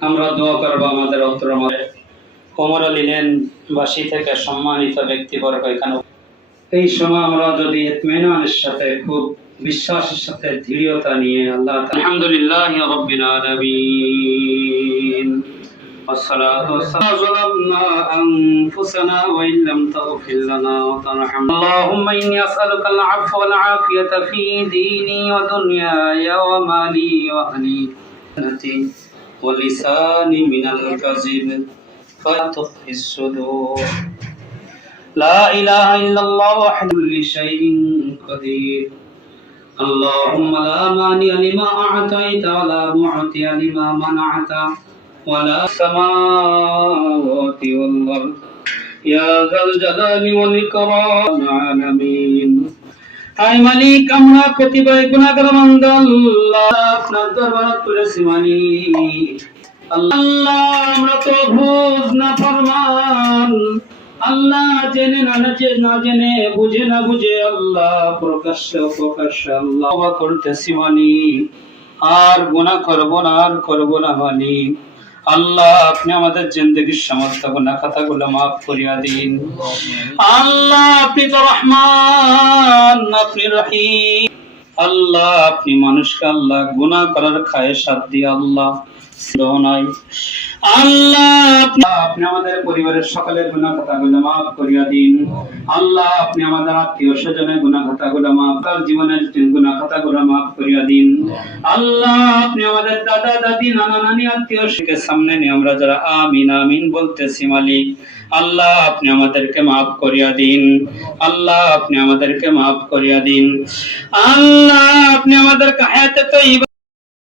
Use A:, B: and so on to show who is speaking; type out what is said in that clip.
A: আমরা দোয়া করব আমাদের কোমর বাসী থেকে সম্মানিত ব্যক্তিবর্গ এখানে। এই সময় আমরা যদি সাথে, খুব বিশ্বাসের সাথে দৃঢ়তা নিয়ে আল্লাহ আলহামদুলিল্লাহ রাব্বিল والصلاة والسلام ظلمنا أنفسنا وإن لم تغفر لنا وترحمنا. اللهم إني أسألك العفو والعافية في ديني ودنياي ومالي وأهلي. ولساني من الكذب فتخفي الصدور. لا إله إلا الله وحده لشيء قدير. اللهم لا مانع لما أعطيت ولا معطي لما منعت. ولا السماوات والأرض يا ذا الجلال والإكرام العالمين হাই মালিক আমরা কতিপয় গুণাগার মন্দ আল্লাহ আপনার দরবার তুলেছি মালিক আল্লাহ আমরা তো বুঝ না ফরমান আল্লাহ জেনে না না জে- না জেনে বুঝে না বুঝে আল্লাহ প্রকাশ্যে প্রকাশ্যে আল্লাহ তওবা করতেছি মালিক আর গুনাহ করব না আর করব না মালিক আল্লাহ, আপনি আমাদের জিন্দগির সমস্ত গুনাহ খাতাগুলো মাফ করিয়া দিন। আল্লাহ, আপনি তো রহমান, আপনি রহিম। আল্লাহ, আপনি মানুষকে আল্লাহ গুনাহ করার খায়ে সাথ দিয়ে আল্লাহ। নাই। আল্লাহ আপনি- আমাদের পরিবারের সকলের গুনাহ খাতাগুলো মাফ করিয়া দিন। আল্লাহ আপনি আমাদের আত্মীয় স্বজনের গুনাহ খাতাগুলো মাফ তার জীবনের গুনাহ খাতাগুলো মাফ করিয়া দিন। আল্লাহ আপনি আমাদের দাদা, দাদি, নানা, নানি, আত্মীয় শিখের সামনে নিয়ে আমরা যারা আমিন আমিন বলতেছি মালিক, আল্লাহ আপনি আমাদেরকে মাফ করিয়া দিন। আল্লাহ আপনি আমাদেরকে মাফ করিয়া দিন। আল্লাহ আপনি আমাদেরকে হায়াতে তো